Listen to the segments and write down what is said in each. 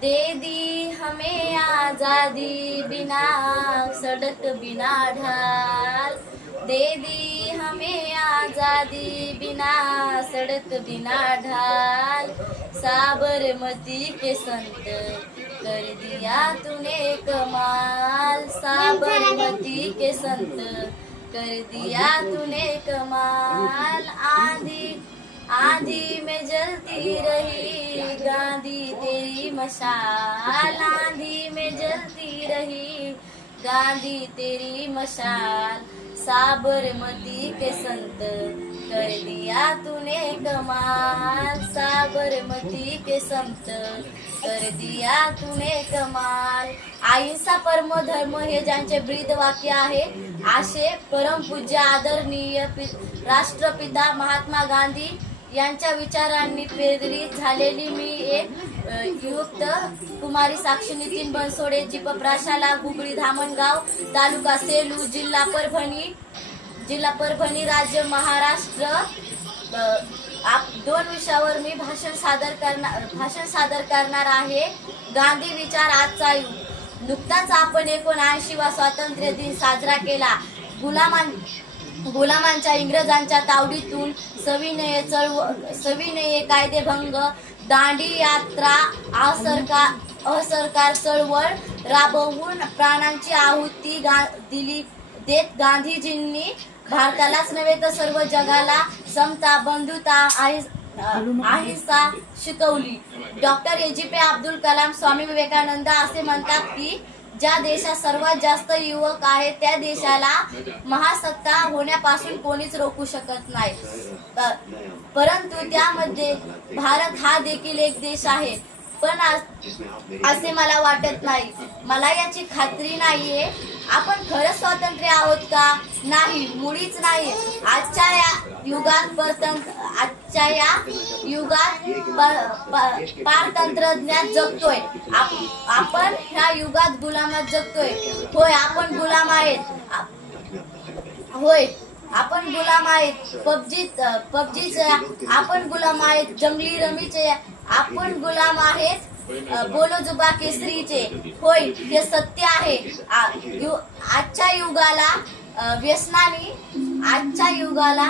दे दी हमें आजादी बिना सड़क बिना ढाल, दे दी हमें आजादी बिना सड़क बिना ढाल, साबरमती के संत कर दिया तूने कमाल, साबरमती के संत कर दिया तूने कमाल। आंधी आंधी में जलती रही गांधी तेरी मशाल, आंधी में जलती रही गांधी तेरी मशाल, साबरमती के संत कर दिया तूने कमाल, साबरमती के संत कर दिया तूने कमाल। अहिंसा परमो धर्म हे ज्यांचे ब्रीद वाक्य आहे, असे परमपूज्य आदरणीय राष्ट्रपिता महात्मा गांधी यांच्या विचारांनी प्रेरित झालेली मी एक युक्त कुमारी साक्षी नितीन बनसोडे, जीपप्राशाला, गुगळी, धामणगाव, तालुका सेलू, जिल्हा परभणी, राज्य महाराष्ट्र। दोन विषयावर मी भाषण सादर करणार आहे। गांधी विचार आजचा युग। नुकताच आपण 79वा स्वातंत्र्य दिन साजरा केला। गुलामांच्या इंग्रजांच्या तावडीतून सविनय कायदेभंग, दांडी यात्रा, असरकार चळवळ राबवून प्राणांची आहुती देत गांधीजींनी भारतालाच नव्हे तर सर्व जगाला समता, बंधुता, अहिंसा शिकवली। डॉक्टर APJ अब्दुल कलाम, स्वामी विवेकानंद असे म्हणतात की ज्या देशात सर्वात जास्त युवक आहेत त्या देशाला महासत्ता होण्यापासून कोणीच रोखू शकत नाही, परंतु त्यामध्ये भारत हा देखील एक देश आहे। पण असे मला वाटत नाही, मला याची खात्री नाहीये। आपण खरंच स्वातंत्र्य आहोत का? नाही, मुळीच नाही। आजच्या या युगात पारतंत्रज्ञात जगतोय आपण, ह्या युगात गुलामात जगतोय। होय, आपण गुलाम आहेत। होय, आपण गुलाम आहेत। पबजीचे आपण गुलाम आहेत। जंगली रमीचे आपण गुलाम आहेत। बोलो जुबा केसरीचे होय, हे सत्य आहे। आजच्या युगाला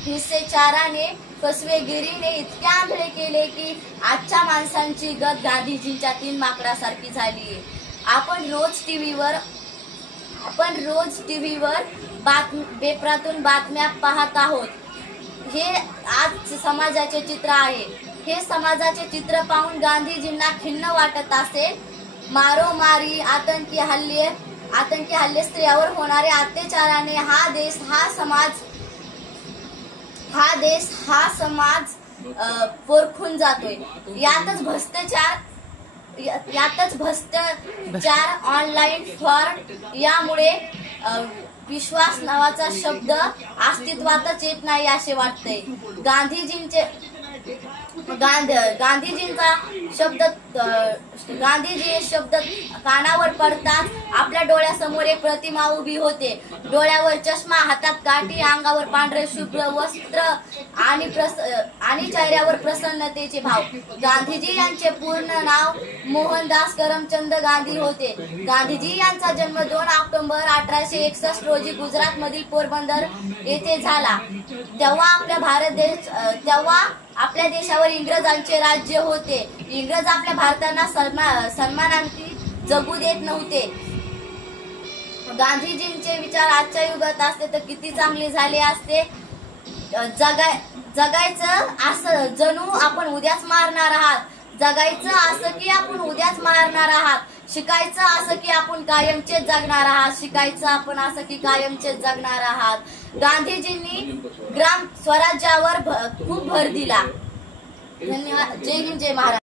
हिंसाचाराने, फसवेगिरीने इतके आंधळे केले की आजच्या माणसांची गत गांधीजींच्या 3 माकडासारखी झालीये। आपण रोज टीव्हीवर पेपरातून बातम्या पाहत आहोत। हे आज समाजाचे चित्र आहे। हे समाजाचे चित्र पाहून गांधीजींना खिन्न वाटत असेल। मारोमारी, आतंकी हल्ले, स्त्रियांवर होणारे अत्याचाराने हा समाज पोरखून जातोय। यातच भ्रष्टाचार, ऑनलाईन फ्रॉड, यामुळे विश्वास नावाचा शब्द अस्तित्वातच येत नाही असे वाटतंय। गांधीजींचा शब्द कानावर पडतात आपल्या डोळ्यासमोर एक प्रतिमा उभी होते। डोळ्यावर चष्मा, हातात काठी, अंगावर पांढरे शुभ्र वस्त्र आणि चेहऱ्यावर प्रसन्नतेचे भाव। गांधीजी यांचे पूर्ण नाव मोहनदास करमचंद गांधी होते। गांधीजी यांचा जन्म 2 ऑक्टोबर 1861 रोजी गुजरात मधील पोरबंदर येथे झाला। तेव्हा आपल्या देशावर इंग्रजांचे राज्य होते। इंग्रज आपल्या भारताला सन्मानाने जगू देत नव्हते। गांधीजींचे विचार आजच्या युगात असते तर किती चांगले झाले असते। जगायचं असं जणू आपण उद्याच मारणार आहात, जगायचं असं की आपण उद्याच मारणार आहात, शिकायचं असं की आपण कायमचेच जगणार आहात, शिकायचं आपण असं की कायमचेच जगणार आहात। गांधीजींनी ग्राम स्वराज्यावर खूप भर दिला। धन्यवाद। जय हिंद, जय महाराष्ट्र।